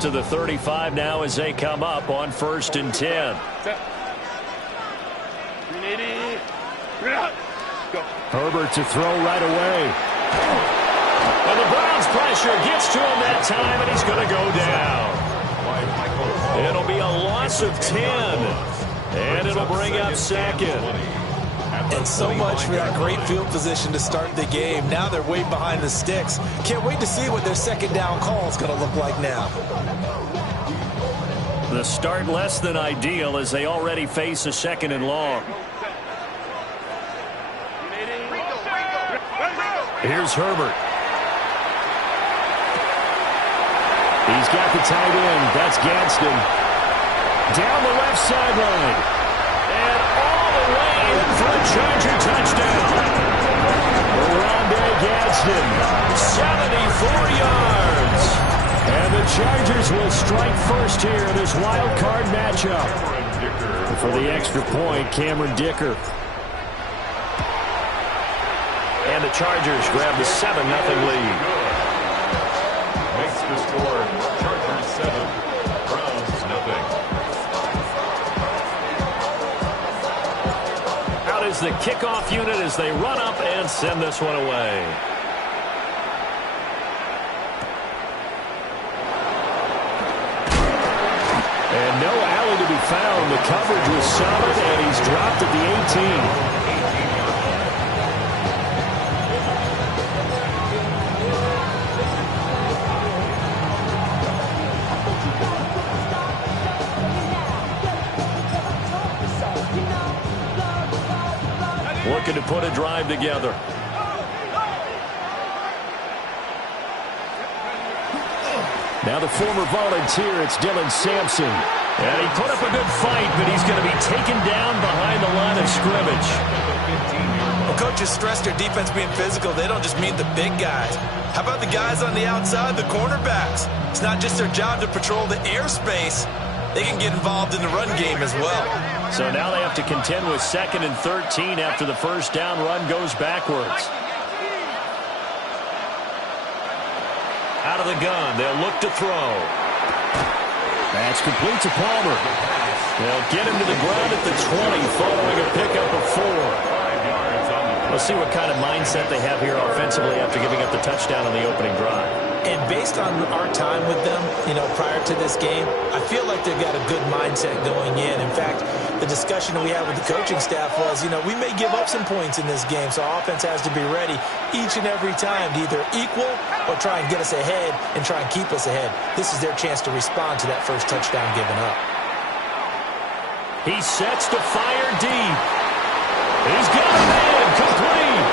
to the 35 now as they come up on 1st and 10. Herbert to throw right away. And the Browns pressure gets to him that time, and he's going to go down. It'll be a loss of 10, and it'll bring up 2nd. And so much for that great field position to start the game. Now they're way behind the sticks. Can't wait to see what their 2nd down call is going to look like now. The start less than ideal as they already face a 2nd and long. Here's Herbert. He's got the tight end. That's Gadsden. Down the left sideline. And all the way in for a Charger touchdown. Rondé Gadsden, 74 yards. And the Chargers will strike first here in this wild card matchup. And for the extra point, Cameron Dicker. And the Chargers grab the 7-0 lead. Makes the score Chargers 7, Browns 0. Out is the kickoff unit as they run up and send this one away. And no alley to be found. The coverage was solid, and he's dropped at the 18. Looking to put a drive together. Now the former volunteer, it's Dylan Sampson. And he put up a good fight, but he's going to be taken down behind the line of scrimmage. Well, coaches stress their defense being physical. They don't just mean the big guys. How about the guys on the outside, the cornerbacks? It's not just their job to patrol the airspace. They can get involved in the run game as well. So now they have to contend with 2nd and 13 after the first down run goes backwards. Out of the gun, they'll look to throw. That's complete to Palmer. They'll get him to the ground at the 20 following a pickup of 4. Let's see what kind of mindset they have here offensively after giving up the touchdown on the opening drive. And based on our time with them, prior to this game, I feel like they've got a good mindset going in. In fact, the discussion that we had with the coaching staff was, we may give up some points in this game, so our offense has to be ready each and every time to either equal or try and get us ahead and try and keep us ahead. This is their chance to respond to that first touchdown given up. He sets to fire deep. He's got a man complete.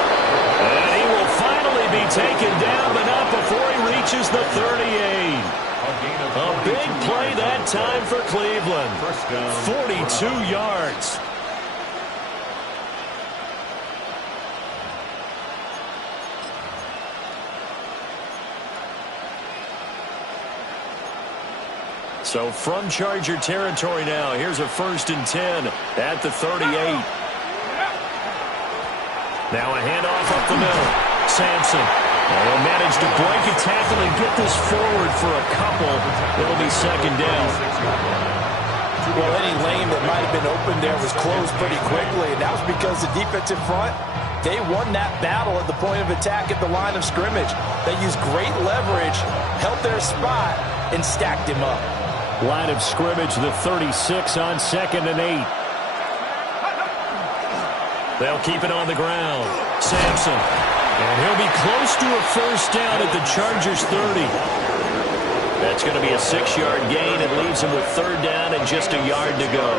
And he will finally be taken down, but not before he reaches the 38. A big play that time for Cleveland. 42 yards. So from Charger territory now, here's a 1st and 10 at the 38. Now a handoff up the middle. Sampson. They'll manage to break a tackle and get this forward for a couple. It'll be 2nd down. Well, any lane that might have been open there was closed pretty quickly, and that was because the defensive front, they won that battle at the point of attack at the line of scrimmage. They used great leverage, held their spot, and stacked him up. Line of scrimmage, the 36 on 2nd and 8. They'll keep it on the ground. Sampson. And he'll be close to a first down at the Chargers 30. That's going to be a 6-yard gain. It leaves him with 3rd down and just a yard to go.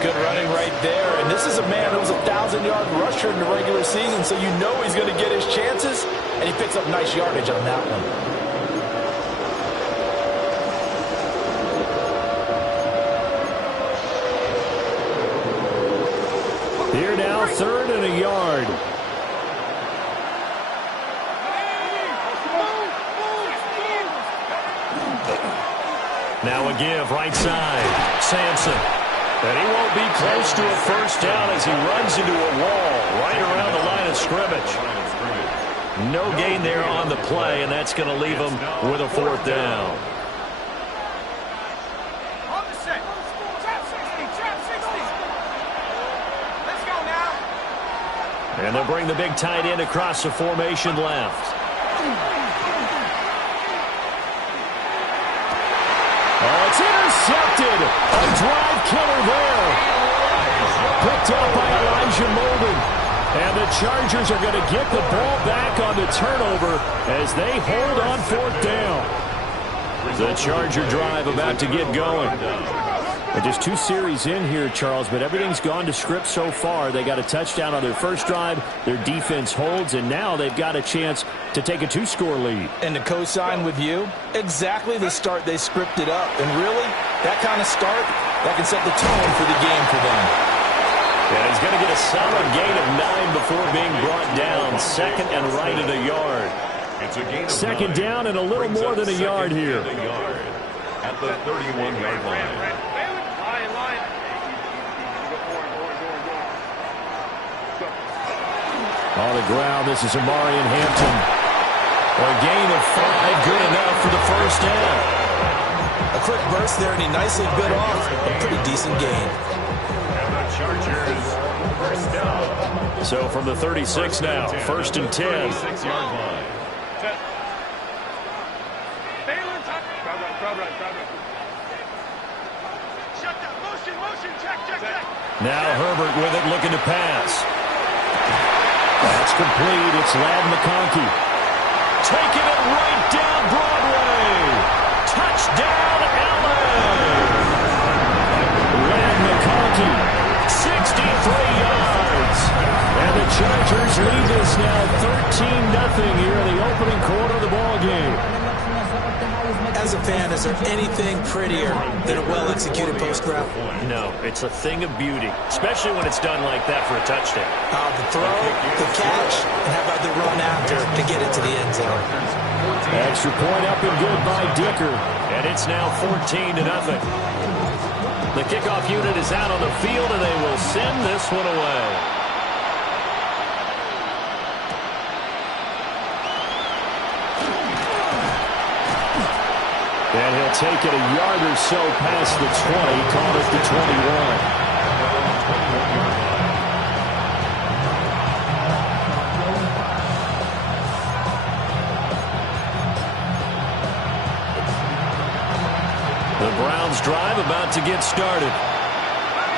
Good running right there. And this is a man who was a 1,000-yard rusher in the regular season, so you know he's going to get his chances. And he picks up nice yardage on that one. Here now, 3rd and a yard. Now a give, right side. Sampson. And he won't be close to a first down as he runs into a wall right around the line of scrimmage. No gain there on the play, and that's going to leave him with a 4th down. And they'll bring the big tight end across the formation left. Oh, it's intercepted. A drive killer there. Picked up by Elijah Molden. And the Chargers are going to get the ball back on the turnover as they hold on fourth down. The Charger drive about to get going. But just 2 series in here, Charles, but everything's gone to script so far. They got a touchdown on their first drive. Their defense holds, and now they've got a chance to take a 2-score lead. And to co-sign with you, exactly the start they scripted up. And really, that kind of start, that can set the tone for the game for them. And he's going to get a solid gain of 9 before being brought down. Second and right at a yard. It's a gain of Second 9. down and a little more than a yard here. At the 31-yard line. On the ground, this is Amarian Hampton. A gain of 5, good enough for the first down. A quick burst there, and he nicely bit off a pretty decent gain. And the Chargers first down. So from the 36 now, first and 10. 36-yard line. Now Herbert with it, looking to pass. That's complete. It's Ladd McConkey. Taking it right down Broadway. Touchdown, LA. Ladd McConkey, 63 yards. And the Chargers lead this now 13-0 here in the opening quarter of the ball game. As a fan, is there anything prettier than a well-executed post route? No, it's a thing of beauty, especially when it's done like that for a touchdown. The throw, the catch, and how about the run after to get it to the end zone? Extra point up and good by Dicker. And it's now 14-0. The kickoff unit is out on the field, and they will send this one away. And he'll take it a yard or so past the 20, call it the 21. The Browns drive about to get started.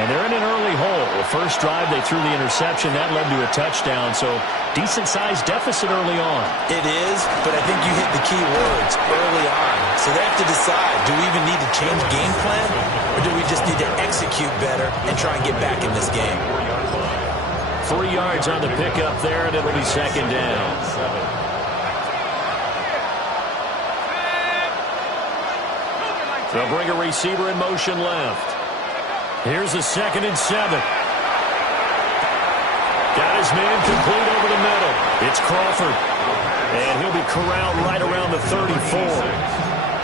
And they're in an early hole. The first drive, they threw the interception. That led to a touchdown, so decent-sized deficit early on. It is, but I think you hit the key words early on. So they have to decide, do we even need to change game plan, or do we just need to execute better and try and get back in this game? 3 yards on the pickup there, and it'll be second down. They'll bring a receiver in motion left. Here's a 2nd and 7. Got his man complete over the middle. It's Crawford. And he'll be corralled right around the 34.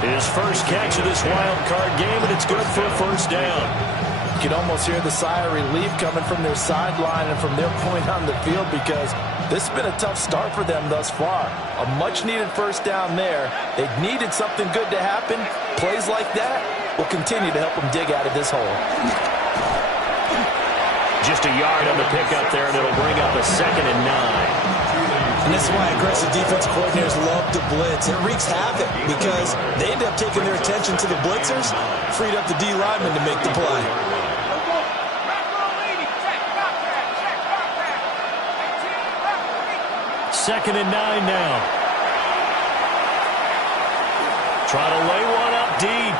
His first catch of this wild card game, and it's good for a first down. You can almost hear the sigh of relief coming from their sideline and from their point on the field, because this has been a tough start for them thus far. A much-needed first down there. They needed something good to happen. Plays like that will continue to help them dig out of this hole. Just a yard on the pickup there, and it'll bring up a 2nd and 9. And this is why aggressive defense coordinators love to blitz. It wreaks havoc because they end up taking their attention to the blitzers, freed up the D lineman to make the play. Second and 9 now. Try to lay one up deep.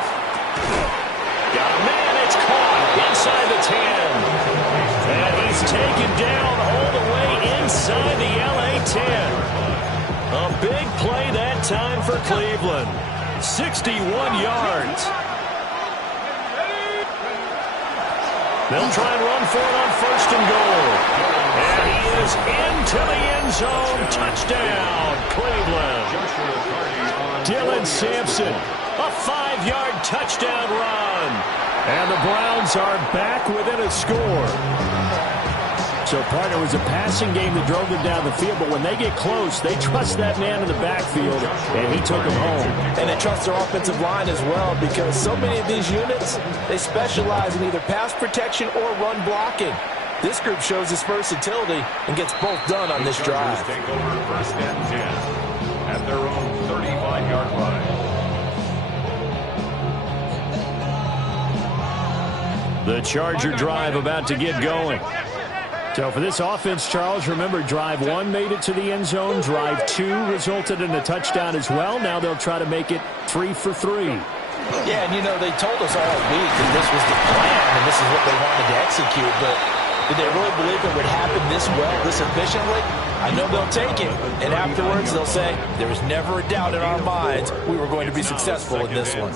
Got a man, it's caught inside the 10. And he's taken down all the way inside the LA 10. A big play that time for Cleveland. 61 yards. They'll try and run for it on 1st and goal. And he is into the end zone. Touchdown, Cleveland. Dylan Sampson, a 5-yard touchdown run. And the Browns are back within a score. So, partner, it was a passing game that drove them down the field, but when they get close, they trust that man in the backfield, and he took them home. And they trust their offensive line as well, because so many of these units, they specialize in either pass protection or run blocking. This group shows its versatility and gets both done on this drive. Take over first and 10 at their own 35-yard line. The Charger drive about to get going. So for this offense, Charles, remember, drive 1 made it to the end zone. Drive 2 resulted in a touchdown as well. Now they'll try to make it 3 for 3. Yeah, and they told us all week that this was the plan and this is what they wanted to execute, but did they really believe it would happen this well, this efficiently? I know they'll take it, and afterwards they'll say, there was never a doubt in our minds we were going to be successful in this one.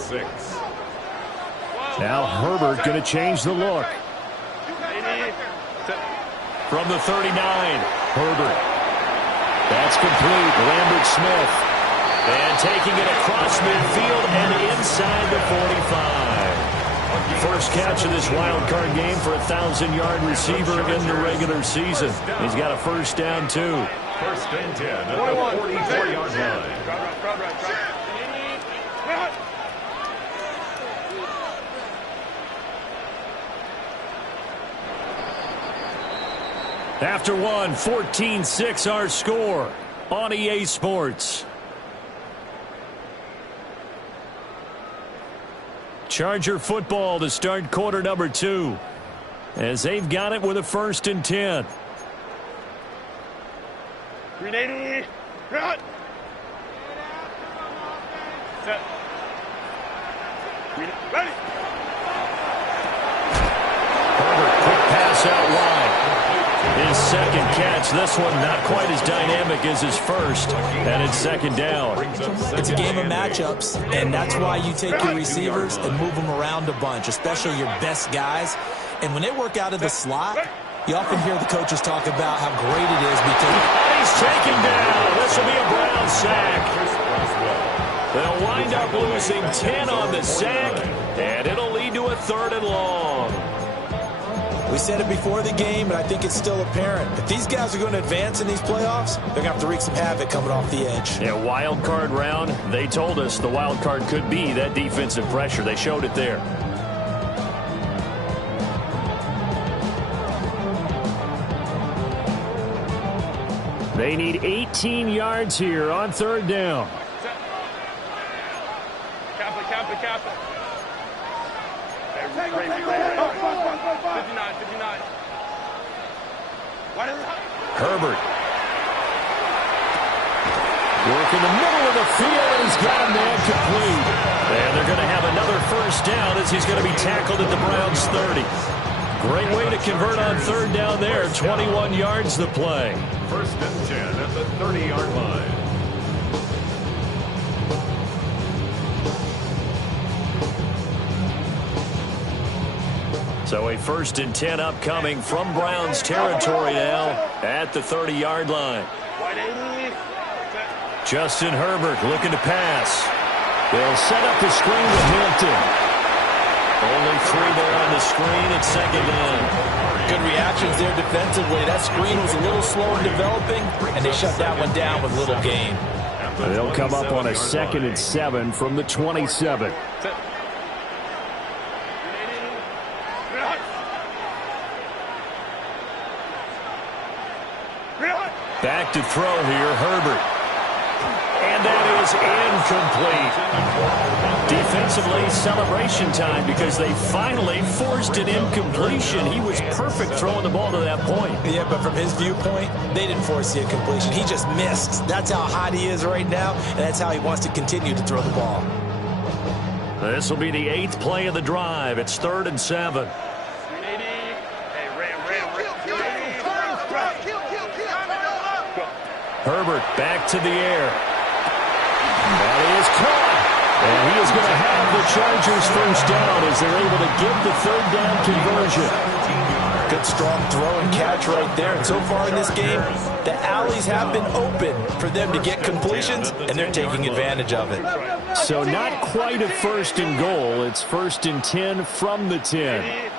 Now Herbert going to change the look. From the 39, Herbert. That's complete. Lambert Smith. And taking it across midfield and inside the 45. First catch of this wild card game for a 1,000-yard receiver in the regular season. He's got a first down, too. First and 10 at the 44-yard line. After one, 14-6 our score on EA Sports. Charger football to start quarter number 2 as they've got it with a first and 10. 380. Run. Set. Ready. Herbert, quick pass out wide. His second catch. This one not quite as dynamic as his first, and it's second down. It's a game of matchups, and that's why you take your receivers and move them around a bunch, especially your best guys. And when they work out of the slot, you often hear the coaches talk about how great it is because he's taken down. This will be a Brown sack. They'll wind up losing 10 on the sack, and it'll lead to a 3rd and long. We said it before the game, and I think it's still apparent. If these guys are going to advance in these playoffs, they're going to have to wreak some havoc coming off the edge. Yeah, wild card round. They told us the wild card could be that defensive pressure. They showed it there. They need 18 yards here on 3rd down. Cap it. 59. Herbert. Work in the middle of the field. He's got a man complete. And they're going to have another first down as he's going to be tackled at the Browns' 30. Great way to convert on 3rd down there. 21 yards the play. First and 10 at the 30-yard line. So a first and 10 upcoming from Browns territory now at the 30-yard line. Justin Herbert looking to pass. They'll set up the screen with Hampton. Only 3 there on the screen at second down. Good reactions there defensively. That screen was a little slow in developing, and they shut that one down with little gain. They'll come up on a 2nd and 7 from the 27. Back to throw here, Herbert. And that is incomplete. Defensively, celebration time because they finally forced an incompletion. He was perfect throwing the ball to that point. Yeah, but from his viewpoint, they didn't force the incompletion. He just missed. That's how hot he is right now, and that's how he wants to continue to throw the ball. This will be the 8th play of the drive. It's 3rd and 7. Herbert back to the air. That is caught. And he is going to have the Chargers first down as they're able to get the 3rd down conversion. Good strong throw and catch right there. And so far in this game, the alleys have been open for them to get completions, and they're taking advantage of it. So not quite a 1st and goal. It's 1st and 10 from the 10.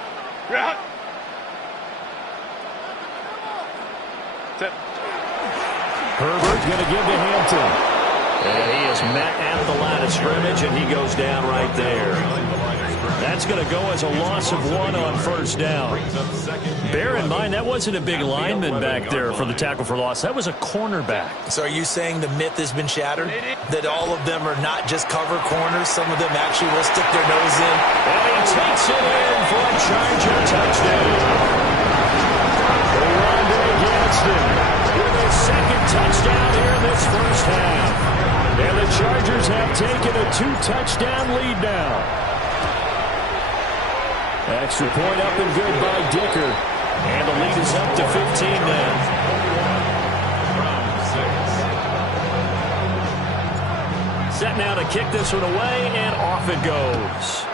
Herbert going to give to Hampton. And he is met at the line of scrimmage, and he goes down right there. That's going to go as a loss of 1 on first down. Bear in mind, that wasn't a big lineman back there for the tackle for loss. That was a cornerback. So are you saying the myth has been shattered? That all of them are not just cover corners? Some of them actually will stick their nose in? And he takes it in for a Charger touchdown. Gadsden with his second touchdown here in this first half. And the Chargers have taken a 2-touchdown lead now. Extra point up and good by Dicker. And the lead is up to 15 now. Set now to kick this one away, and off it goes.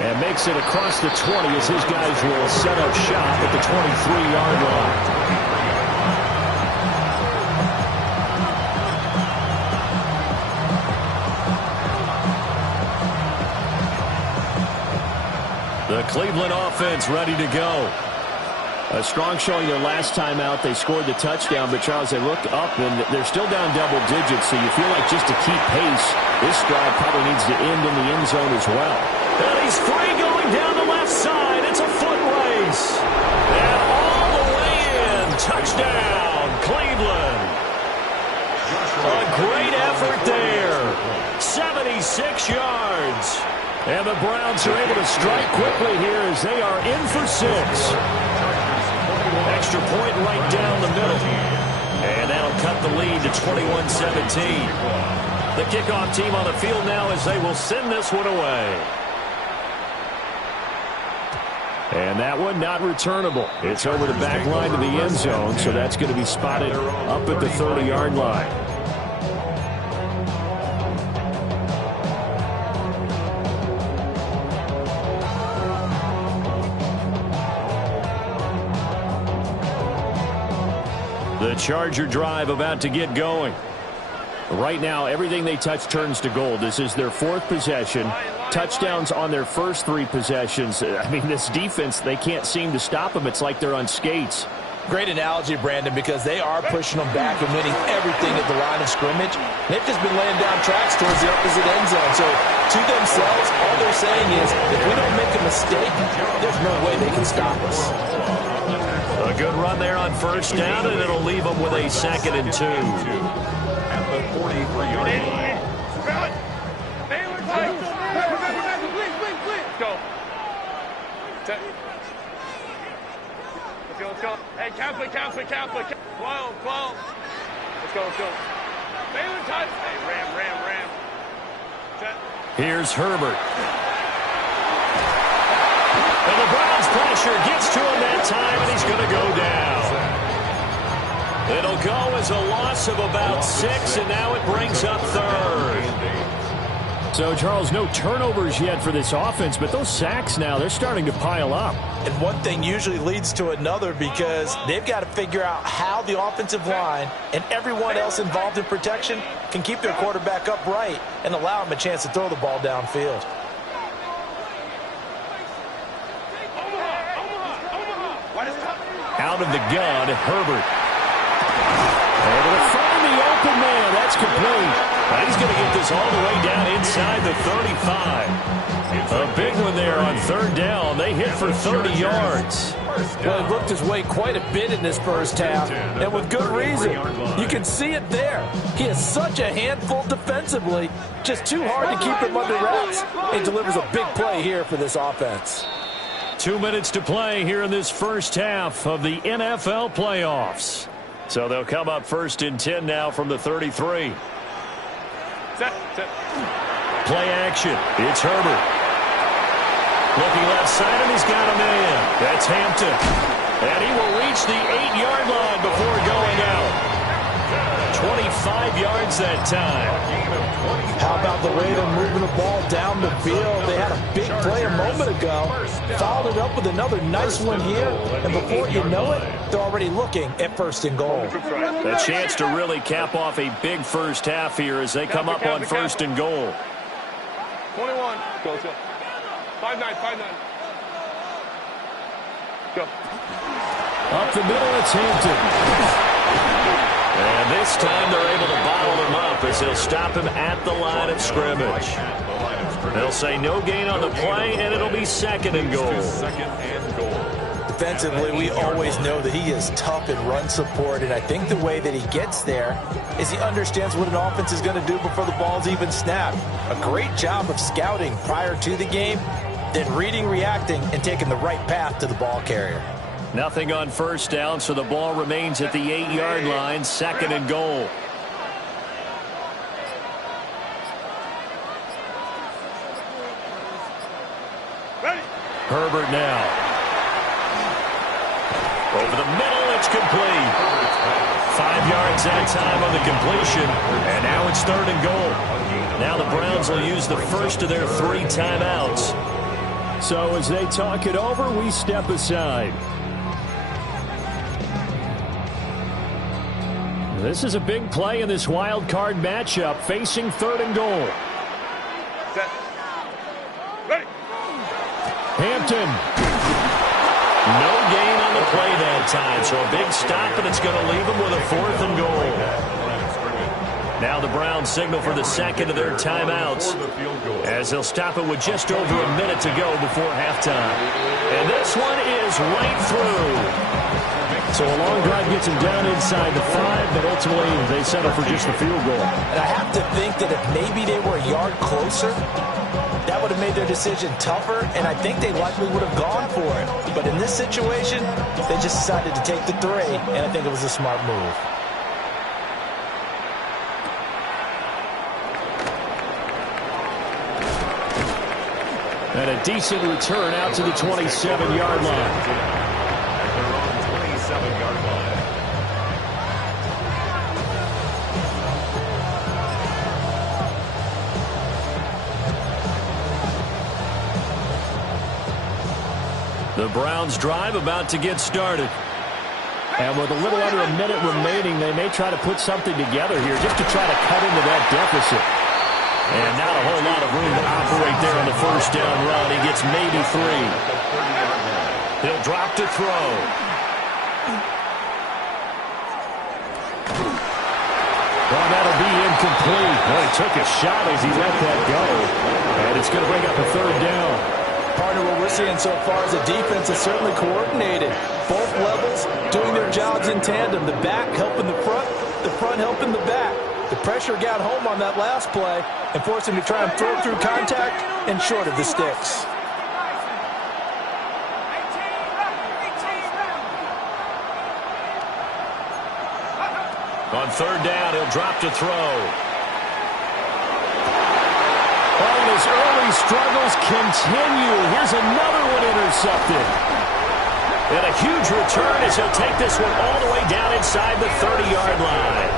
And makes it across the 20 as his guys will set up shop at the 23-yard line. The Cleveland offense ready to go. A strong showing their last time out. They scored the touchdown, but Charles, they look up and they're still down double digits, so you feel like just to keep pace, this drive probably needs to end in the end zone as well. And he's free going down the left side. It's a foot race. And all the way in. Touchdown, Cleveland. A great effort there. 76 yards. And the Browns are able to strike quickly here as they are in for 6. Extra point right down the middle. And that'll cut the lead to 21-17. The kickoff team on the field now as they will send this one away. And that one not returnable. It's over the back line to the end zone, so that's going to be spotted up at the 30-yard line. The Charger drive about to get going. Right now, everything they touch turns to gold. This is their 4th possession. Touchdowns on their first 3 possessions. I mean, this defense, they can't seem to stop them. It's like they're on skates. Great analogy, Brandon, because they are pushing them back and winning everything at the line of scrimmage. They've just been laying down tracks towards the opposite end zone. So, to themselves, all they're saying is, if we don't make a mistake, there's no way they can stop us. A good run there on first down, and it'll leave them with a 2nd and 2. At the 43-yard line. Let's go. Let's go. Hey, counselor. 12. Let's go. Baylor touch. Hey, ram. Set. Here's Herbert. And the Browns pressure gets to him that time, and he's going to go down. It'll go as a loss of about 6, and now it brings up 3rd. So, Charles, no turnovers yet for this offense, but those sacks now, they're starting to pile up. And one thing usually leads to another because they've got to figure out how the offensive line and everyone else involved in protection can keep their quarterback upright and allow him a chance to throw the ball downfield. Out of the gun, Herbert. Able to find the open man. That's complete. And he's going to get this all the way down inside the 35. A big one there on 3rd down. They hit for 30 yards. Well, he looked his way quite a bit in this first half, and with good reason. You can see it there. He is such a handful defensively. Just too hard to keep him under wraps. He delivers a big play here for this offense. 2 minutes to play here in this first half of the NFL playoffs. So they'll come up 1st and 10 now from the 33. Set. Play action. It's Herbert. Looking left side, and he's got a man. That's Hampton. And he will reach the 8-yard line before going out. 25 yards that time. How about the way they're moving the ball down the field? They had a big play a moment ago. Followed it up with another nice one here. And before you know it, they're already looking at 1st and goal. A chance to really cap off a big first half here as they come up on 1st and goal. 21. Go. 5-9. Go. Up the middle, it's Hampton. And this time they're able to bottle him up as they'll stop him at the line of scrimmage. They'll say no gain on the play, and it'll be 2nd and goal. Defensively, we always know that he is tough in run support, and I think the way that he gets there is he understands what an offense is going to do before the ball's even snapped. A great job of scouting prior to the game, then reading, reacting, and taking the right path to the ball carrier. Nothing on 1st down, so the ball remains at the 8-yard line, 2nd and goal. Herbert now. Over the middle, it's complete. 5 yards that time on the completion, and now it's 3rd and goal. Now the Browns will use the first of their 3 timeouts. So as they talk it over, we step aside. This is a big play in this wild card matchup, facing 3rd and goal. Set. Ready. Hampton. No gain on the play that time, so a big stop, and it's going to leave them with a 4th and goal. Now the Browns signal for the 2nd of their timeouts as they'll stop it with just over a minute to go before halftime. And this one is right through. So a long drive gets him down inside the 5, but ultimately they settle for just the field goal. And I have to think that if maybe they were a yard closer, that would have made their decision tougher, and I think they likely would have gone for it. But in this situation, they just decided to take the 3, and I think it was a smart move. And a decent return out to the 27-yard line. The Browns drive about to get started. And with a little under a minute remaining, they may try to put something together here just to try to cut into that deficit. And not a whole lot of room to operate there on the 1st down run. He gets maybe 3. He'll drop to throw. Well, that'll be incomplete. Well, he took a shot as he let that go. And it's going to bring up a 3rd down. Partner, what we're seeing so far is the defense is certainly coordinated. Both levels doing their jobs in tandem. The back helping the front helping the back. The pressure got home on that last play and forced him to try and throw through contact and short of the sticks. On 3rd down, he'll drop to throw. Oh, his early struggles continue. Here's another one intercepted. And a huge return as he'll take this one all the way down inside the 30-yard line.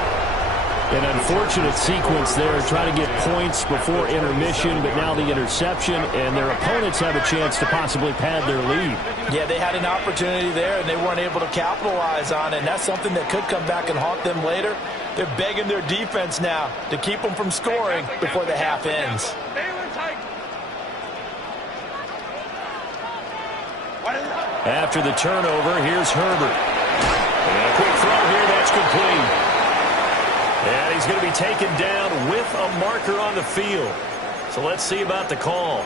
An unfortunate sequence there, trying to get points before intermission, but now the interception, and their opponents have a chance to possibly pad their lead. Yeah, they had an opportunity there, and they weren't able to capitalize on it, and that's something that could come back and haunt them later. They're begging their defense now to keep them from scoring before the half ends. After the turnover, here's Herbert. And a quick throw here, that's complete. And he's going to be taken down with a marker on the field. So let's see about the call.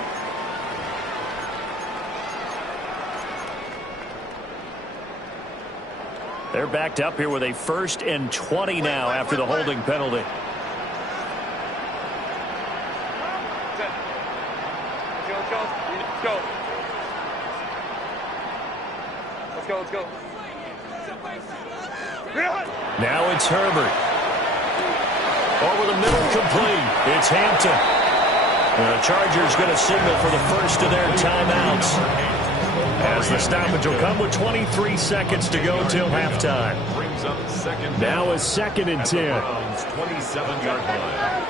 They're backed up here with a 1st and 20 now after the holding penalty. Let's go. Now it's Herbert. Over the middle, complete. It's Hampton. The Chargers going to signal for the first of their timeouts, as the stoppage will come with 23 seconds to go till halftime. Now a 2nd and 10. 27-yard line.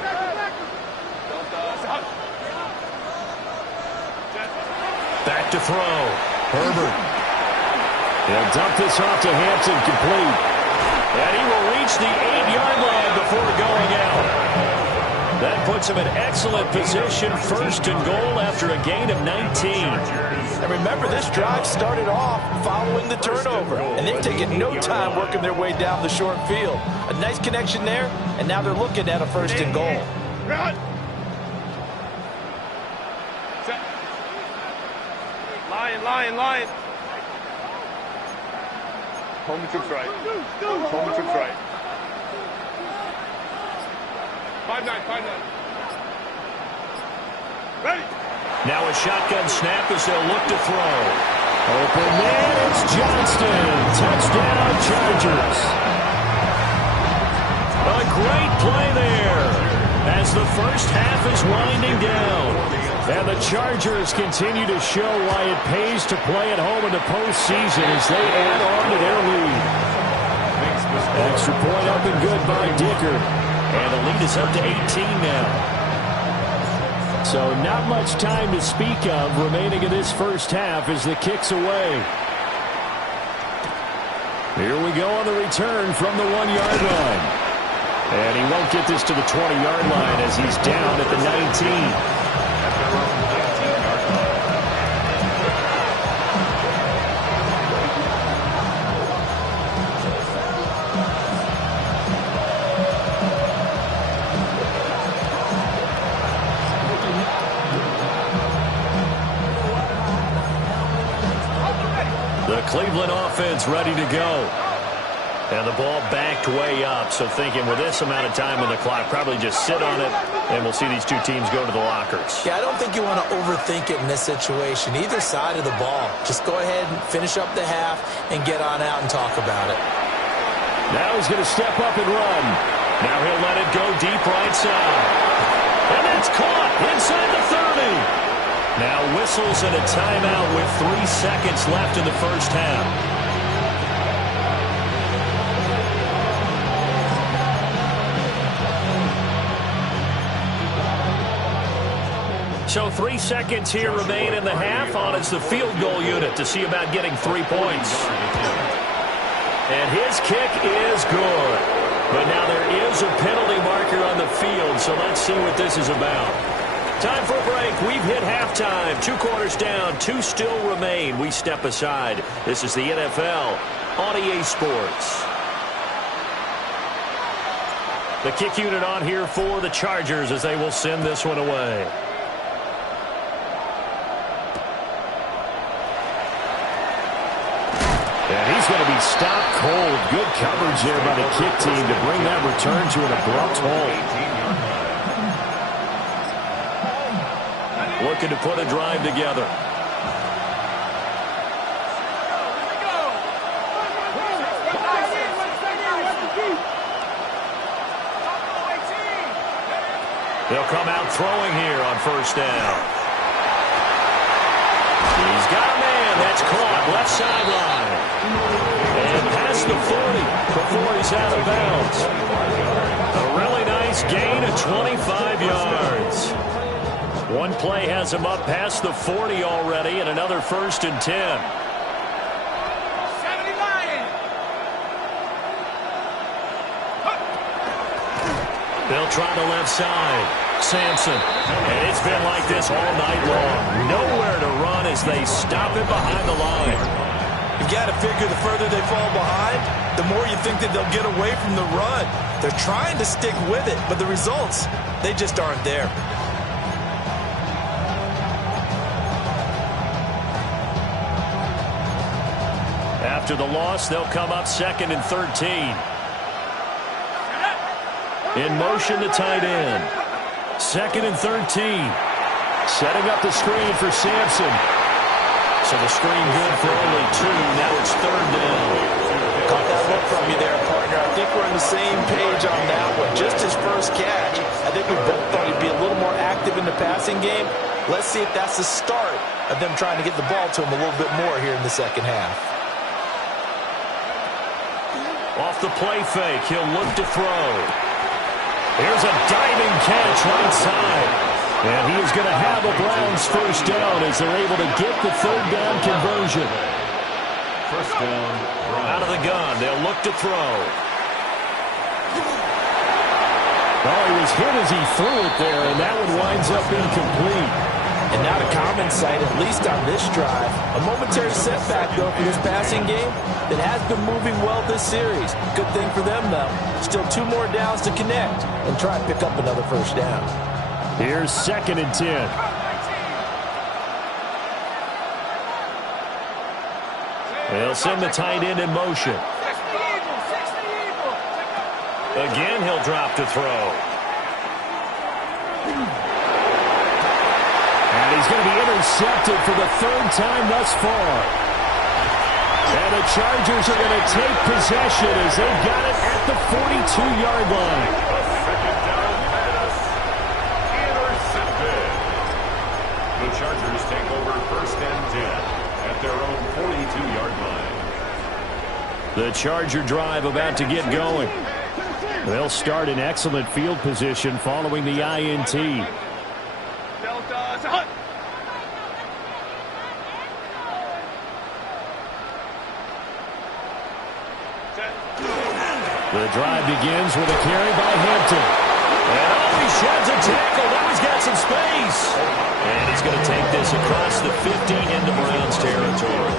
Back to throw. Herbert. He'll dump this off to Hampton, complete. And he will reach the 8-yard line before going out. That puts puts him in excellent position, 1st and goal after a gain of 19. And remember, this drive started off following the turnover, and they've taken no time working their way down the short field. A nice connection there, and now they're looking at a 1st and goal. Lion. Home troops right. Home troops right. 5-9. Ready. Now a shotgun snap as they'll look to throw. Open man, it's Johnston. Touchdown, Chargers. A great play there as the first half is winding down. And the Chargers continue to show why it pays to play at home in the postseason as they add on to their lead. Extra point up and good by Dicker. And the lead is up to 18 now. So not much time to speak of remaining in this first half as the kick's away. Here we go on the return from the 1-yard line. And he won't get this to the 20-yard line as he's down at the 19. The Cleveland offense ready to go. And the ball backed way up, so thinking with this amount of time on the clock, probably just sit on it, and we'll see these two teams go to the lockers. Yeah, I don't think you want to overthink it in this situation. Either side of the ball. Just go ahead and finish up the half and get on out and talk about it. Now he's going to step up and run. Now he'll let it go deep right side. And it's caught inside the 30. Now whistles and a timeout with 3 seconds left in the first half. So 3 seconds here remain in the half on as the field goal unit to see about getting 3 points. And his kick is good. But now there is a penalty marker on the field, so let's see what this is about. Time for a break. We've hit halftime. 2 quarters down. 2 still remain. We step aside. This is the NFL on EA Sports. The kick unit on here for the Chargers as they will send this one away. And he's going to be stopped cold. Good coverage there by the kick team to bring that return to an abrupt halt. Looking to put a drive together. They'll come out throwing here on first down. He's got a man. That's caught left sideline. And past the 40 before he's out of bounds. A really nice gain of 25 yards. One play has him up past the 40 already, and another 1st and 10. They'll try the left side. Sampson. And it's been like this all night long. Nowhere to run as they stop it behind the line. You got to figure the further they fall behind, the more you think that they'll get away from the run. They're trying to stick with it, but the results, they just aren't there. After the loss, they'll come up 2nd and 13. In motion, the tight end. 2nd and 13. Setting up the screen for Sampson. So the screen good for only 2. Now it's 3rd down. Caught that look from you there, partner. I think we're on the same page on that one. Just his first catch. I think we both thought he'd be a little more active in the passing game. Let's see if that's the start of them trying to get the ball to him a little bit more here in the second half. Off the play fake, he'll look to throw. Here's a diving catch right side. And he is going to have a Browns first down as they're able to get the 3rd down conversion. First down, out of the gun, they'll look to throw. Oh, he was was hit as he threw it there, and that one winds up incomplete. And not a common sight, at least on this drive. A momentary setback, though, for this passing game that has been moving well this series. Good thing for them, though. Still 2 more downs to connect and try and pick up another first down. Here's 2nd and 10. They'll send the tight end in motion. Again, he'll drop to throw. And he's going to be intercepted for the 3rd time thus far. And the Chargers are going to take possession as they've got it at the 42-yard line. Second down pass. Intercepted. The Chargers take over 1st and 10 at their own 42-yard line. The Charger drive about to get going. They'll start in excellent field position following the INT. The drive begins with a carry by Hampton. And he sheds a tackle. Now he's got some space. And he's going to take this across the 50 into Browns territory.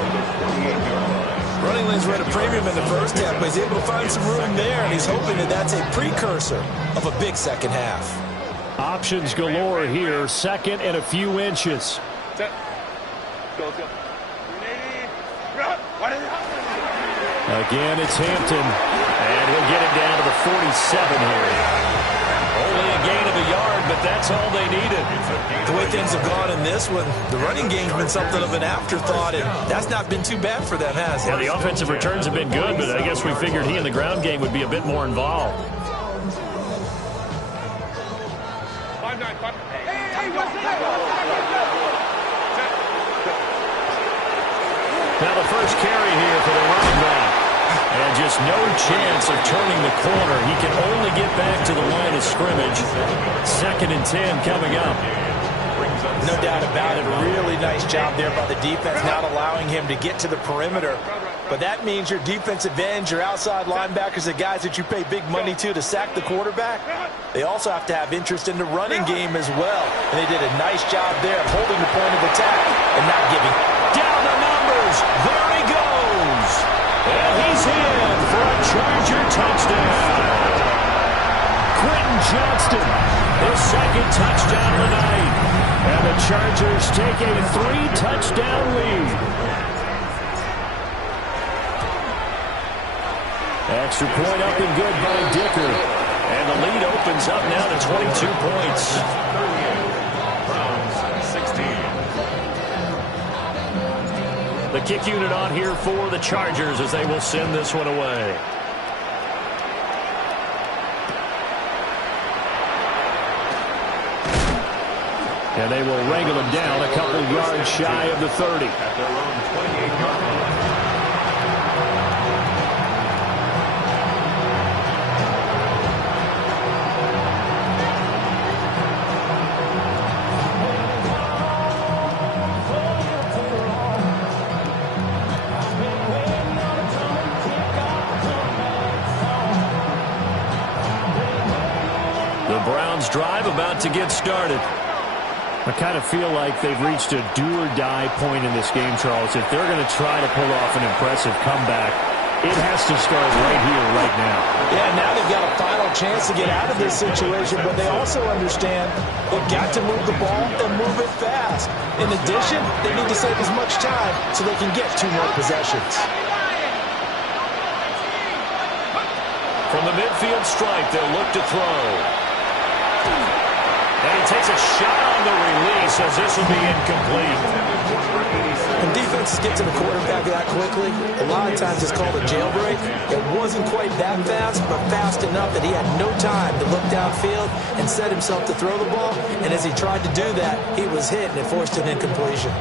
Running lanes were at a premium in the first half, but he's able to find some room there, and he's hoping that that's a precursor of a big second half. Options galore here. 2nd and a few inches. Again, it's Hampton. And he'll get it down to the 47 here. Only a gain of a yard, but that's all they needed. The way things have gone in this one, the running game's been something of an afterthought, and that's not been too bad for them, has it? Yeah, the offensive returns have been good, but I guess we figured he in the ground game would be a bit more involved. Now the first carry here for the running back. And just no chance of turning the corner. He can only get back to the line of scrimmage. 2nd and 10 coming up. No doubt about it. A really nice job there by the defense, not allowing him to get to the perimeter. But that means your defensive ends, your outside linebackers, the guys that you pay big money to sack the quarterback, they also have to have interest in the running game as well. And they did a nice job there of holding the point of attack and not giving. Down the numbers. There he goes. And he's in for a Charger touchdown. Quentin Johnston, His 2nd touchdown of the night. and the Chargers take a 3-touchdown lead. Extra point up and good by Dicker. And the lead opens up now to 22 points. Browns 16. The kick unit on here for the Chargers as they will send this one away. And they will wrangle him down a couple yards shy of the 30. At their own 28-yard line. The Browns drive about to get started. I kind of feel like they've reached a do-or-die point in this game, Charles. If they're going to try to pull off an impressive comeback, it has to start right here, right now. Yeah, now they've got a final chance to get out of this situation, but they also understand they've got to move the ball and move it fast. In addition, they need to save as much time so they can get 2 more possessions. From the midfield stripe, they'll look to throw. And he takes a shot on the release as this will be incomplete. When defenses get to the quarterback that quickly, a lot of times it's called a jailbreak. It wasn't quite that fast, but fast enough that he had no time to look downfield and set himself to throw the ball. And as he tried to do that, he was hit and it forced an incompletion.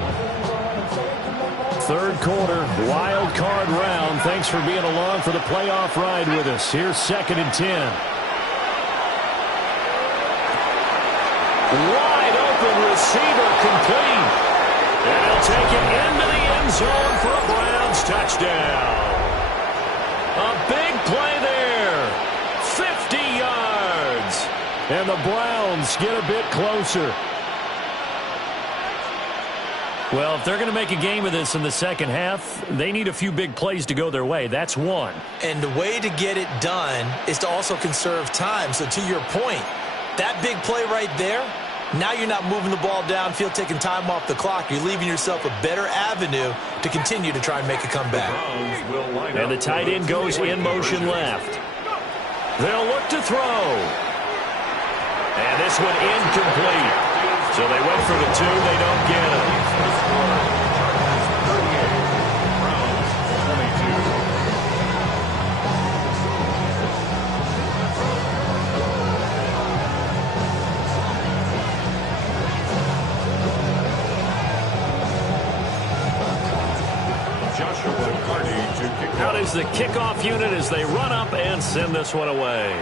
3rd quarter, wild card round. Thanks for being along for the playoff ride with us. Here's 2nd and 10. Wide open receiver complete. And he'll take it into the end zone for a Browns touchdown. A big play there. 50 yards. And the Browns get a bit closer. Well, if they're going to make a game of this in the second half, they need a few big plays to go their way. That's one. And the way to get it done is to also conserve time. So to your point, that big play right there, now you're not moving the ball downfield, taking time off the clock. You're leaving yourself a better avenue to continue to try and make a comeback. And the tight end goes in motion left. They'll look to throw. And this one incomplete. So they went for the 2. They don't get it. Out is the kickoff unit as they run up and send this one away.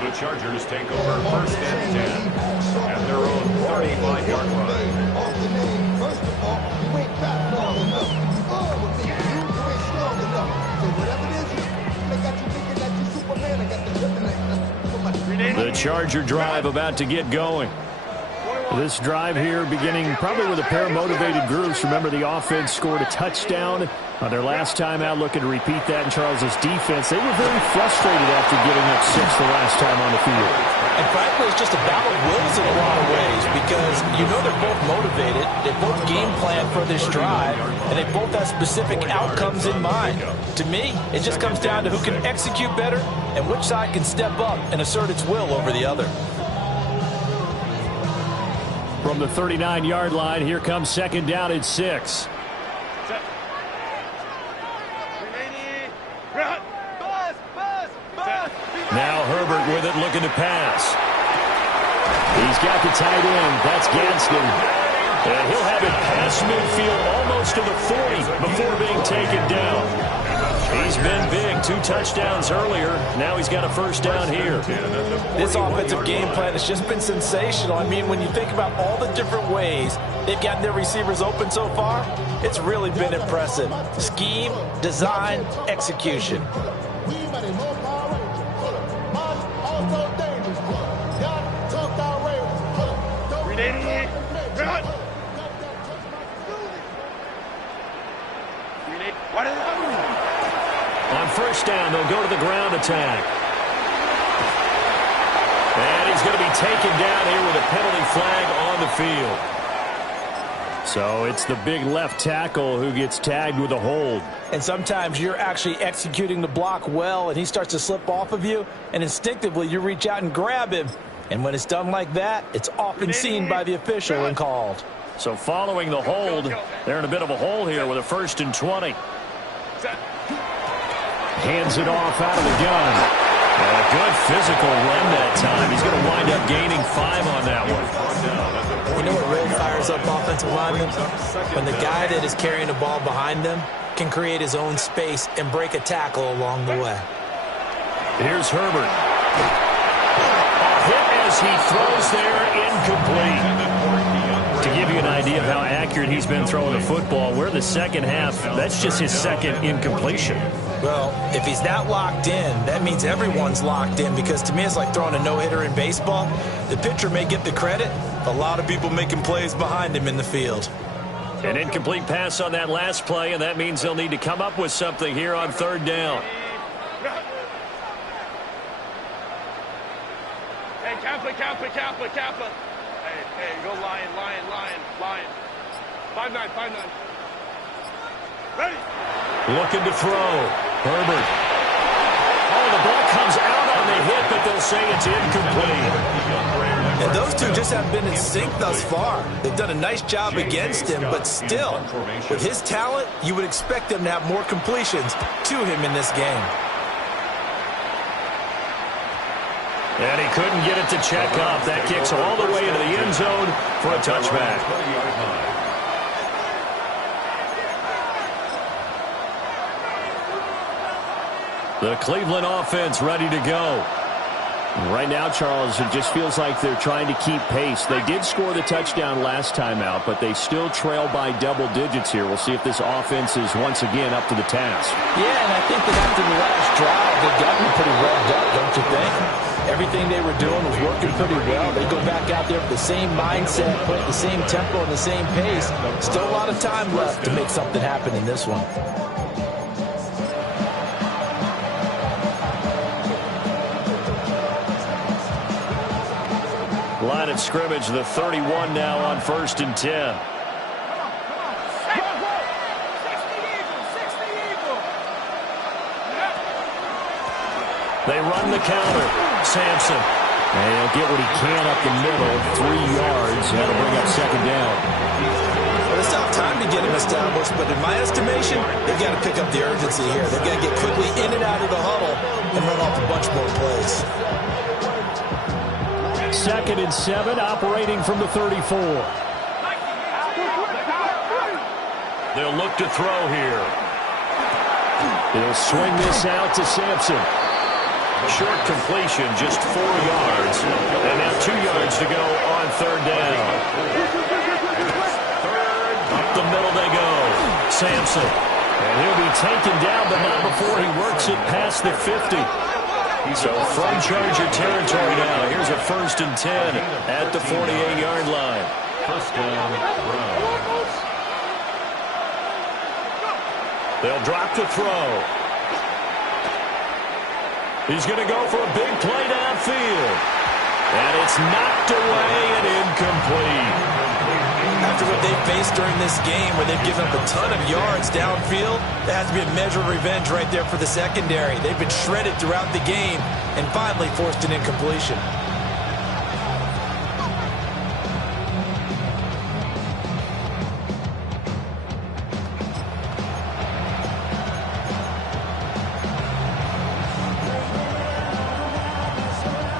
The Chargers take over first and 10 at their own 35-yard line. The Charger drive about to get going. This drive here beginning probably with a pair of motivated groups. Remember, the offense scored a touchdown on their last time out, looking to repeat that in Charles's defense. They were very frustrated after giving up 6 the last time on the field. And frankly, it's just a battle of wills in a lot of ways because you know they're both motivated, they both game plan for this drive, and they both have specific outcomes in mind. To me, it just comes down to who can execute better and which side can step up and assert its will over the other. From the 39-yard line, here comes second down at 6. Now Herbert with it, looking to pass. He's got the tight end. That's Gadsden. And he'll have it past midfield almost to the 40 before being taken down. He's been big. 2 touchdowns earlier. Now he's got a first down here. This offensive game plan has just been sensational. I mean, when you think about all the different ways they've gotten their receivers open so far, it's really been impressive. Scheme, design, execution. On first down, they'll go to the ground attack. And he's going to be taken down here with a penalty flag on the field. So it's the big left tackle who gets tagged with a hold. And sometimes you're actually executing the block well, and he starts to slip off of you, and instinctively you reach out and grab him. And when it's done like that, it's often seen by the official and called. So following the hold, they're in a bit of a hole here with a 1st and 20. Hands it off out of the gun. And a good physical run that time. He's going to wind up gaining 5 on that one. You know what really fires up offensive linemen? When the guy that is carrying the ball behind them can create his own space and break a tackle along the way. Here's Herbert. A hit as he throws there, incomplete. To give you an idea of how accurate he's been throwing the football, we're the second half. That's just his second incompletion. Well, if he's not locked in, that means everyone's locked in, because to me it's like throwing a no-hitter in baseball. The pitcher may get the credit, a lot of people making plays behind him in the field. An incomplete pass on that last play, and that means they'll need to come up with something here on 3rd down. Hey, Kappa. Hey, go lion. 5-9. Ready? Looking to throw. Herbert. Oh, the ball comes out on the hit, but they'll say it's incomplete. And those two just haven't been in sync thus far. They've done a nice job against him, but still, with his talent, you would expect them to have more completions to him in this game. And he couldn't get it to check up. That kicks all the way into the end zone for a touchback. The Cleveland offense ready to go. Right now, Charles, it just feels like they're trying to keep pace. They did score the touchdown last time out, but they still trail by double digits here. We'll see if this offense is once again up to the task. Yeah, and I think that after the last drive, they got to be pretty revved up, don't you think? Everything they were doing was working pretty well. They go back out there with the same mindset, put the same tempo and the same pace. Still a lot of time left to make something happen in this one. Line of scrimmage, the 31 now on 1st and 10. They run the counter. Sampson. And he'll get what he can up the middle. 3 yards. That'll bring up 2nd down. Well, they still have time to get him established, but in my estimation, they've got to pick up the urgency here. They've got to get quickly in and out of the huddle and run off a bunch more plays. 2nd and 7, operating from the 34. They'll look to throw here. He'll swing this out to Sampson. Short completion, just 4 yards. And now 2 yards to go on 3rd down. Up the middle they go. Sampson. And he'll be taken down, but not before he works it past the 50. So from Charger territory now, here's a 1st and 10 at the 48-yard line. First down, Browns. They'll drop to throw. He's going to go for a big play downfield. And it's knocked away and incomplete. After what they faced during this game where they've given up a ton of yards downfield, there has to be a measure of revenge right there for the secondary. They've been shredded throughout the game and finally forced an incompletion.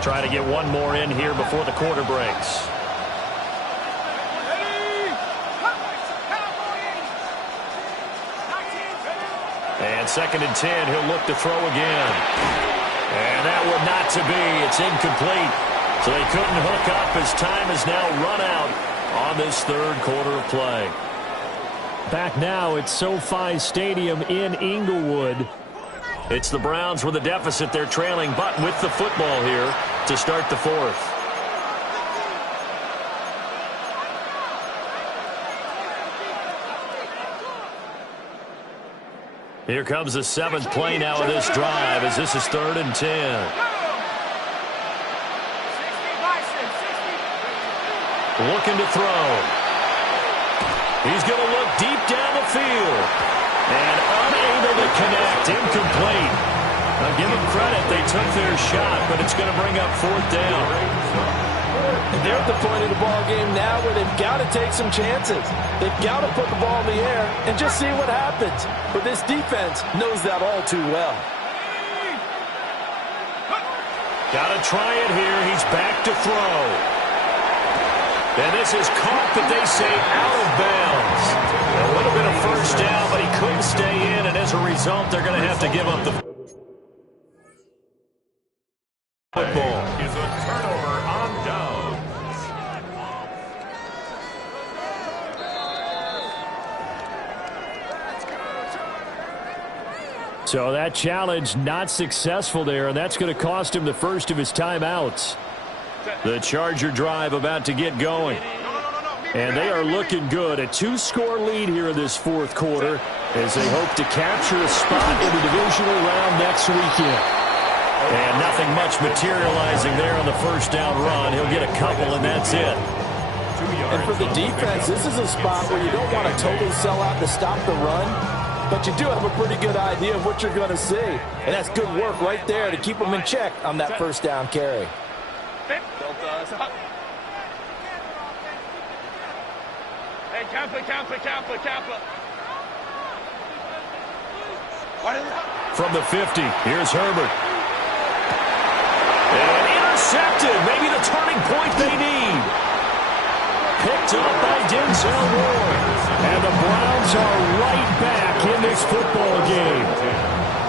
Try to get one more in here before the quarter breaks. And 2nd and 10, he'll look to throw again. And that would not to be. It's incomplete. So they couldn't hook up as time is now run out on this 3rd quarter of play. Back now at SoFi Stadium in Inglewood. It's the Browns with a deficit. They're trailing, but with the football here to start the 4th. Here comes the 7th play now of this drive as this is 3rd and 10. Looking to throw. He's going to look deep down the field. And unable to connect. Incomplete. Now give them credit. They took their shot, but it's going to bring up 4th down. And they're at the point of the ball game now where they've got to take some chances. They've got to put the ball in the air and just see what happens. But this defense knows that all too well. Got to try it here. He's back to throw. And this is caught, but they say out of bounds. A little bit of first down, but he couldn't stay in, and as a result, they're going to have to give up the football. Is a turnover on downs. So that challenge not successful there, and that's going to cost him the first of his timeouts. The Charger drive about to get going. And they are looking good. A 2-score lead here in this 4th quarter as they hope to capture a spot in the divisional round next weekend. And nothing much materializing there on the first down run. He'll get a couple, and that's it. And for the defense, this is a spot where you don't want to totally sell out to stop the run, but you do have a pretty good idea of what you're going to see. And that's good work right there to keep them in check on that first down carry. Hey, Kappa. From the 50, here's Herbert. And intercepted. Maybe the turning point they need. Picked up by Denzel Ward. And the Browns are right back in this football game.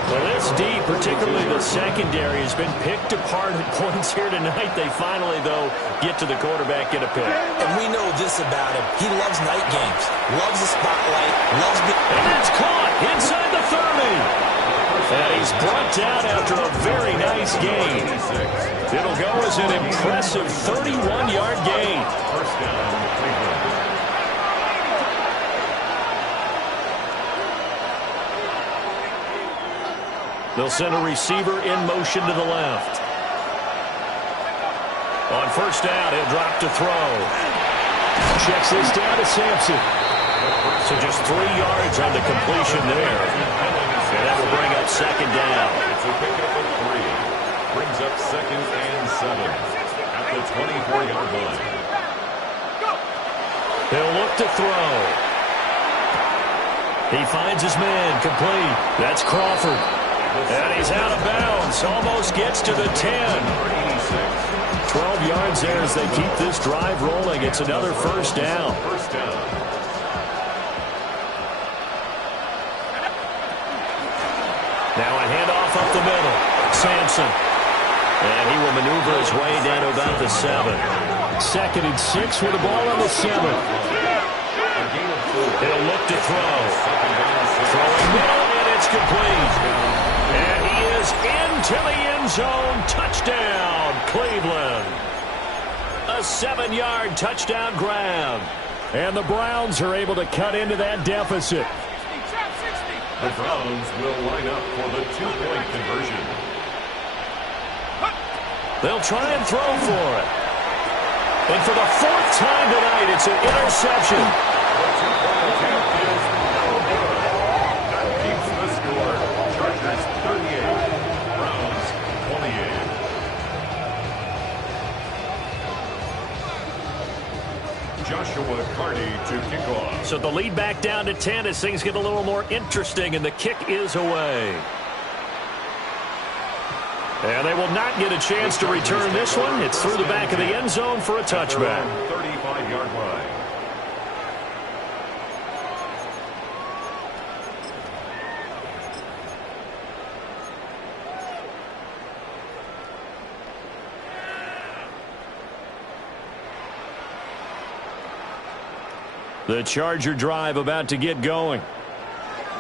Well, this deep, particularly the secondary, has been picked apart at points here tonight. They finally, though, get to the quarterback, get a pick. And we know this about him. He loves night games, loves the spotlight, loves being... And that's caught inside the 30. And he's brought down after a very nice gain. It'll go as an impressive 31-yard gain. First down, Cleveland. They'll send a receiver in motion to the left. On first down, he'll drop to throw. Checks this down to Sampson. So just 3 yards on the completion there. And that will bring up second down. It's a pickup of 3. Brings up second and 7 at the 24-yard line. He'll look to throw. He finds his man complete. That's Crawford. And he's out of bounds. Almost gets to the 10. 12 yards there as they keep this drive rolling. It's another first down. First down. Now a handoff up the middle. Sampson. And he will maneuver his way down to about the 7. 2nd and 6 with the ball on the 7. He'll look to throw. Throwing middle, and it's complete. And he is into the end zone. Touchdown, Cleveland. A 7-yard touchdown grab. And the Browns are able to cut into that deficit. The Browns will line up for the 2-point conversion. They'll try and throw for it. And for the 4th time tonight, it's an interception. The 2-point attempt is no good. That keeps the score. Chargers 38, Browns 28. Joshua Carty to kick off. So the lead back down to 10 as things get a little more interesting, and the kick is away. And they will not get a chance to return this one. It's through the back of the end zone for a touchback. 35-yard line. The Charger drive about to get going.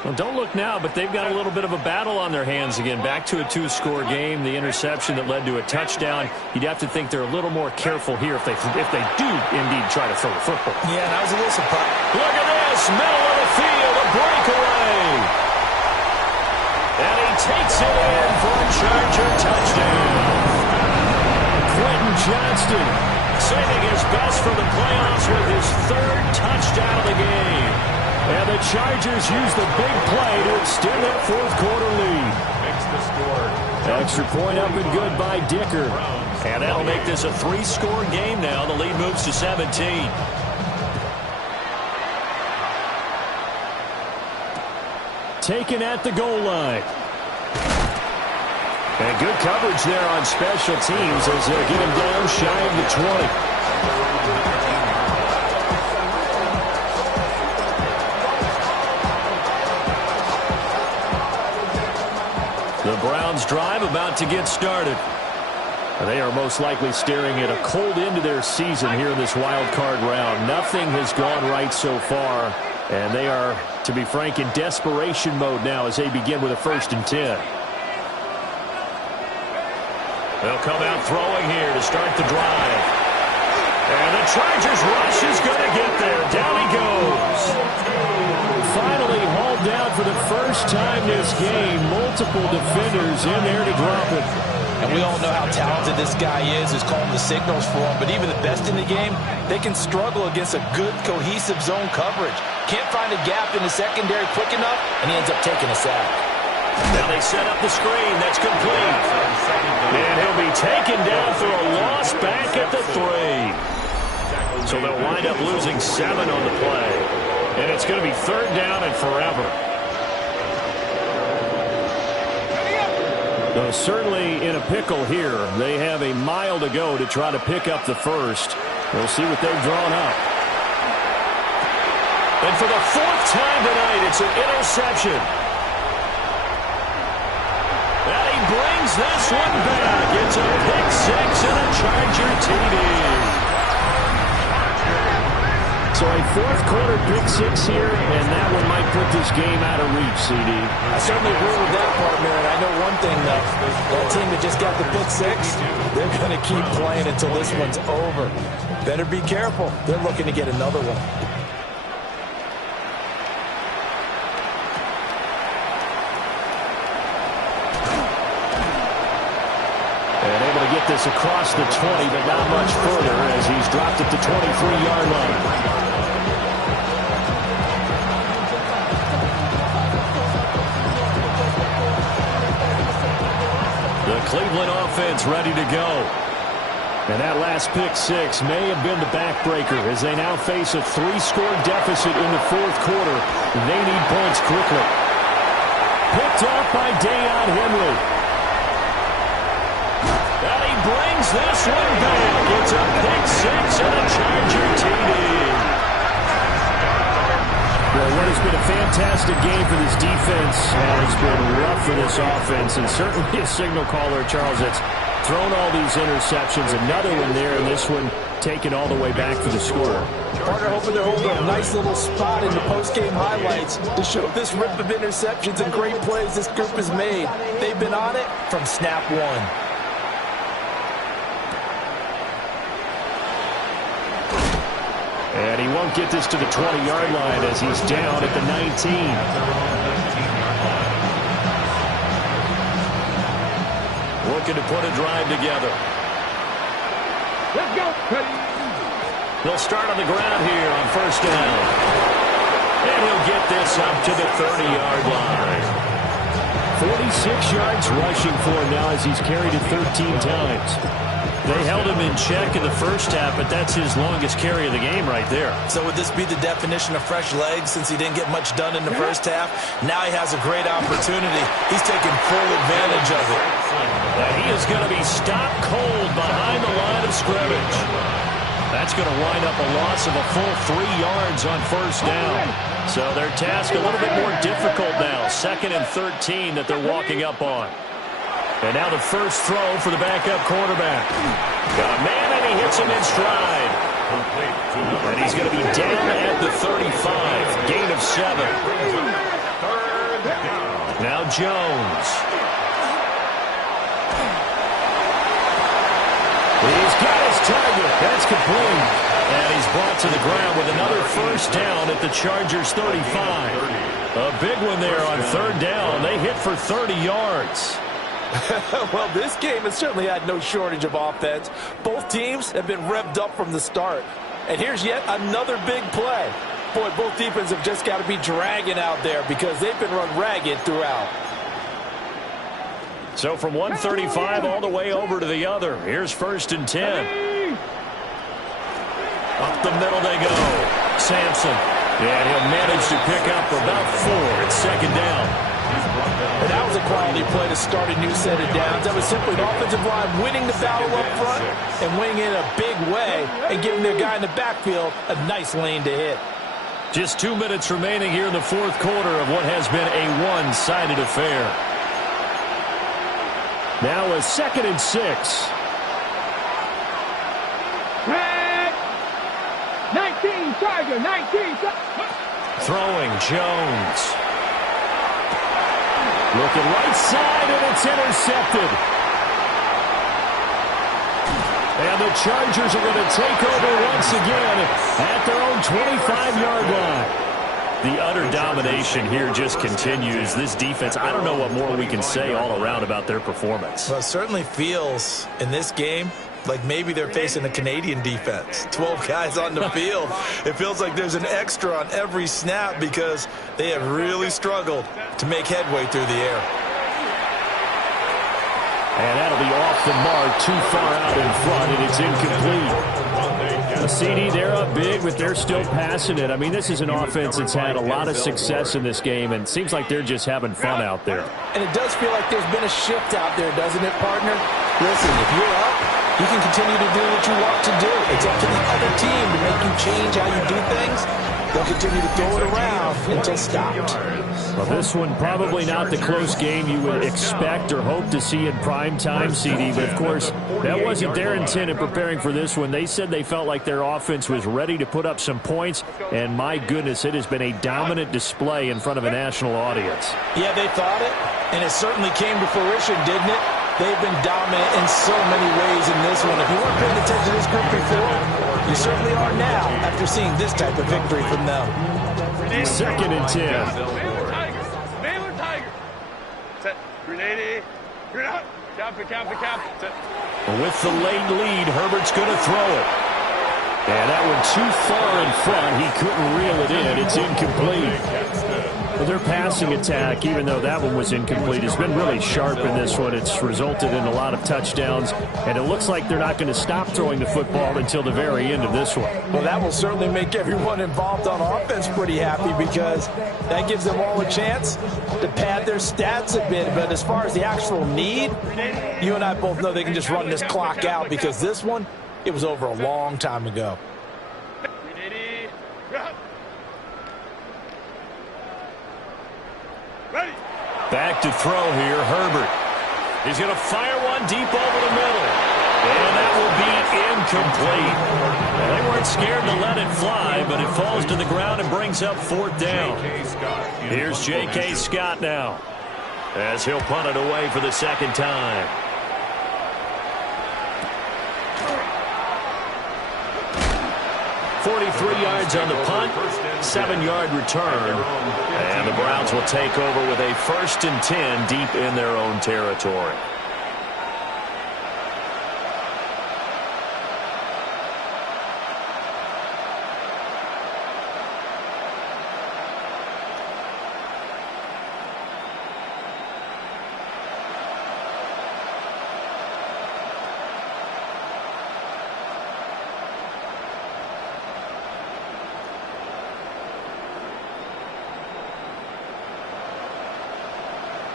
Well, don't look now, but they've got a little bit of a battle on their hands again. Back to a 2-score game. The interception that led to a touchdown. You'd have to think they're a little more careful here if they do indeed try to throw the football. Yeah, and I was a little surprised. Look at this. Middle of the field. A breakaway. And he takes it in for a Charger touchdown. Quentin Johnston saving his best for the playoffs with his 3rd touchdown of the game. And the Chargers use the big play to extend that 4th quarter lead. Makes the score. Extra point up and good by Dicker. And that'll make this a 3-score game now. The lead moves to 17. Taken at the goal line. And good coverage there on special teams as they'll get him down shy of the 20. The Browns drive about to get started. They are most likely staring at a cold end to their season here in this wild card round. Nothing has gone right so far, and they are, to be frank, in desperation mode now as they begin with a 1st and 10. They'll come out throwing here to start the drive. And the Chargers rush is going to get there. Down he goes. Finally hauled down for the first time this game. Multiple defenders in there to drop it. And we all know how talented this guy is, who's calling the signals for him. But even the best in the game, they can struggle against a good, cohesive zone coverage. Can't find a gap in the secondary quick enough, and he ends up taking a sack. Now they set up the screen. That's complete. And he'll be taken down for a loss back at the 3. So they'll wind up losing 7 on the play. And it's going to be 3rd down and forever. Certainly in a pickle here. They have a mile to go to try to pick up the 1st. We'll see what they've drawn up. And for the 4th time tonight, it's an interception. And he brings this one back. It's a pick 6 and a Charger TD. So a fourth quarter pick six here, and that one might put this game out of reach, CD. I certainly agree with that, partner. And I know one thing, though. That team that just got the pick six, they're going to keep playing until this one's over. Better be careful. They're looking to get another one. And able to get this across the 20, but not much further as he's dropped at the 23-yard line. The Cleveland offense ready to go. And that last pick six may have been the backbreaker as they now face a 3-score deficit in the fourth quarter. They need points quickly. Picked off by Dayon Henry. And he brings this one back. It's a pick six and a Charger TD. Well, what has been a fantastic game for this defense has been rough for this offense, and certainly a signal caller, Charles, that's thrown all these interceptions. Another one there, and this one taken all the way back for the score. Partner, hoping they're holding a nice little spot in the post-game highlights to show this rip of interceptions and great plays this group has made. They've been on it from snap one. And he won't get this to the 20-yard line as he's down at the 19. Looking to put a drive together. Let's go. They'll start on the ground here on first down. And he'll get this up to the 30-yard line. 46 yards rushing for him now as he's carried it 13 times. They held him in check in the first half, but that's his longest carry of the game right there. So would this be the definition of fresh legs since he didn't get much done in the first half? Now he has a great opportunity. He's taking full advantage of it. And he is going to be stopped cold behind the line of scrimmage. That's going to wind up a loss of a full 3 yards on first down. So their task a little bit more difficult now. 2nd and 13 that they're walking up on. And now the first throw for the backup quarterback. Got a man, and he hits him in stride. And he's going to be down at the 35. Gain of 7. Now Jones. He's got his target. That's complete. And he's brought to the ground with another first down at the Chargers' 35. A big one there on third down. They hit for 30 yards. Well, this game has certainly had no shortage of offense. Both teams have been revved up from the start. And here's yet another big play. Boy, both defenses have just got to be dragging out there because they've been run ragged throughout. So from 135 all the way over to the other. Here's 1st and 10. Up the middle they go. Sampson. And he'll manage to pick up about 4. It's 2nd down. And that was a quality play to start a new set of downs. That was simply an offensive line winning the battle up front and winning in a big way and giving their guy in the backfield a nice lane to hit. Just 2 minutes remaining here in the fourth quarter of what has been a one-sided affair. Now a 2nd and 6. 19, Charger, 19. Throwing Jones. Looking right side, and it's intercepted. And the Chargers are going to take over once again at their own 25-yard line. The utter domination here just continues. This defense, I don't know what more we can say all around about their performance. Well, it certainly feels in this game like maybe they're facing a Canadian defense. 12 guys on the field. It feels like there's an extra on every snap because they have really struggled to make headway through the air. And that'll be off the mark, too far out in front, and it's incomplete. CD, they're up big, but they're still passing it. I mean, this is an offense that's had a lot of success in this game, and it seems like they're just having fun out there. And it does feel like there's been a shift out there, doesn't it, partner? Listen, if you're up, you can continue to do what you want to do. It's up to the other team to make you change how you do things. They'll continue to throw it around until stopped. Well, this one probably not the close game you would expect or hope to see in prime time, CD. But, of course, that wasn't their intent in preparing for this one. They said they felt like their offense was ready to put up some points. And, my goodness, it has been a dominant display in front of a national audience. Yeah, they thought it, and it certainly came to fruition, didn't it? They've been dominant in so many ways in this one. If you weren't paying attention to this group before, you certainly are now after seeing this type of victory from them. 2nd and 10. Grenade. Grenade. Cap. With the late lead, Herbert's going to throw it. And that one too far in front. He couldn't reel it in. It's incomplete. Well, their passing attack, even though that one was incomplete, has been really sharp in this one. It's resulted in a lot of touchdowns, and it looks like they're not going to stop throwing the football until the very end of this one. Well, that will certainly make everyone involved on offense pretty happy because that gives them all a chance to pad their stats a bit. But as far as the actual need, you and I both know they can just run this clock out because this one, it was over a long time ago. Back to throw here, Herbert. He's going to fire one deep over the middle. And that will be incomplete. Well, they weren't scared to let it fly, but it falls to the ground and brings up 4th down. Here's J.K. Scott now, as he'll punt it away for the 2nd time. 43 yards on the punt, 7-yard return. And the Browns will take over with a 1st and 10 deep in their own territory.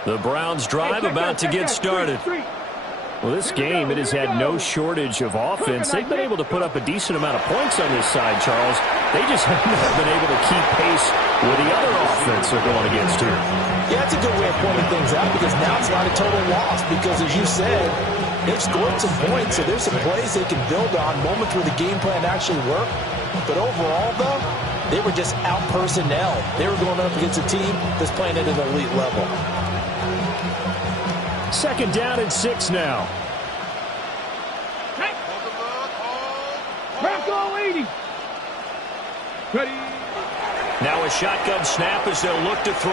The Browns drive about to get started. Well, this game, it has had no shortage of offense. They've been able to put up a decent amount of points on this side, Charles. They just have not been able to keep pace with the other offense they're going against here. Yeah, that's a good way of pointing things out because now it's not a total loss because, as you said, they've scored some points, so there's some plays they can build on, moments where the game plan actually worked. But overall, though, they were just out personnel. They were going up against a team that's playing at an elite level. 2nd down and 6 now. Bronco 80. Ready. Now a shotgun snap as they'll look to throw.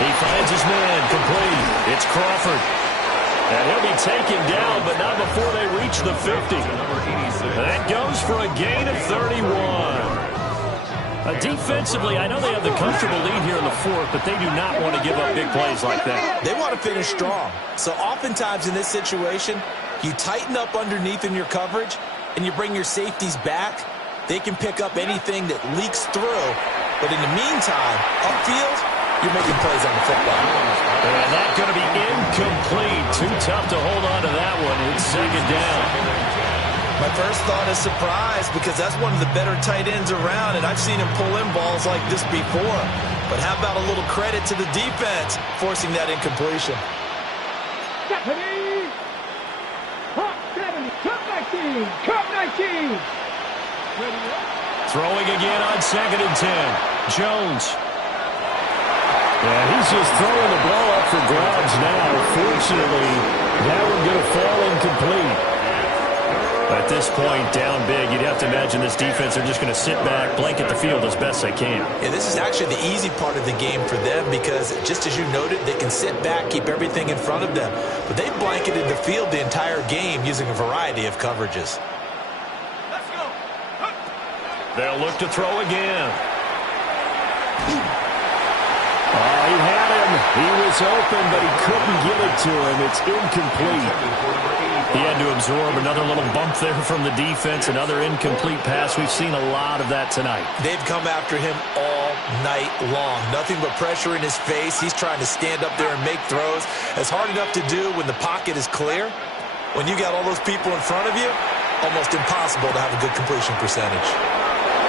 He finds his man, complete. It's Crawford. And he'll be taken down, but not before they reach the 50. That goes for a gain of 31. Defensively, I know they have the comfortable lead here in the 4th, but they do not want to give up big plays like that. They want to finish strong. So oftentimes in this situation, you tighten up underneath in your coverage, and you bring your safeties back. They can pick up anything that leaks through. But in the meantime, upfield, you're making plays on the football. And that's going to be incomplete. Too tough to hold on to that one. It's 2nd down. My first thought is surprise because that's one of the better tight ends around, and I've seen him pull in balls like this before. But how about a little credit to the defense forcing that incompletion? Stephanie. Hot 70. Cup 19. Cup 19. Ready. Throwing again on 2nd and 10. Jones. Yeah, he's just throwing the ball up for grabs now. Fortunately, that one going to fall incomplete. At this point, down big, you'd have to imagine this defense are just going to sit back, blanket the field as best they can. And this is actually the easy part of the game for them because, just as you noted, they can sit back, keep everything in front of them. But they've blanketed the field the entire game using a variety of coverages. Let's go. They'll look to throw again. Oh, he had him. He was open, but he couldn't get it to him. It's incomplete. He had to absorb another little bump there from the defense, another incomplete pass. We've seen a lot of that tonight. They've come after him all night long. Nothing but pressure in his face. He's trying to stand up there and make throws. It's hard enough to do when the pocket is clear. When you got all those people in front of you, almost impossible to have a good completion percentage.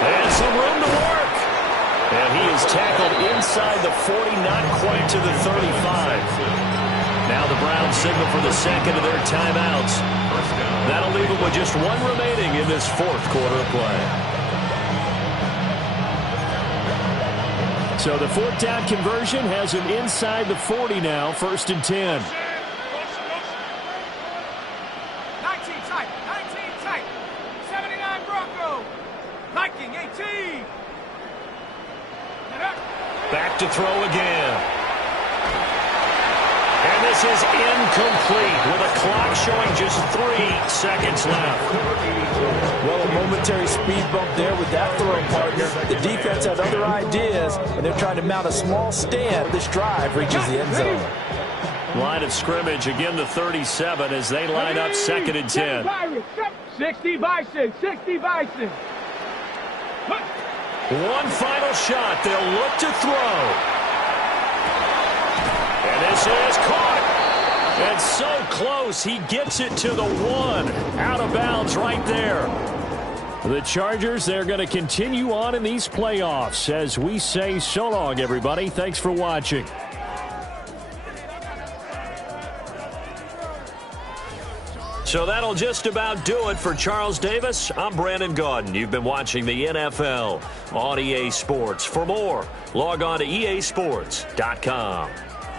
And some room to work. And he is tackled inside the 40, not quite to the 35. Now the Browns signal for the second of their timeouts. That'll leave them with just one remaining in this fourth quarter of play. So the fourth down conversion has him inside the 40 now, 1st and 10. 19 tight, 79 Bronco, Viking 18. Back to throw again. And this is incomplete with a clock showing just 3 seconds left. Well, a momentary speed bump there with that throw, partner. The defense had other ideas, and they're trying to mount a small stand. This drive reaches the end zone. Line of scrimmage, again the 37 as they line up 2nd and 10. 60 Bison, 60 Bison. One final shot. They'll look to throw. And this is caught. And so close, he gets it to the 1. Out of bounds right there. The Chargers, they're going to continue on in these playoffs as we say so long, everybody. Thanks for watching. So that'll just about do it for Charles Davis. I'm Brandon Gaudin. You've been watching the NFL on EA Sports. For more, log on to easports.com.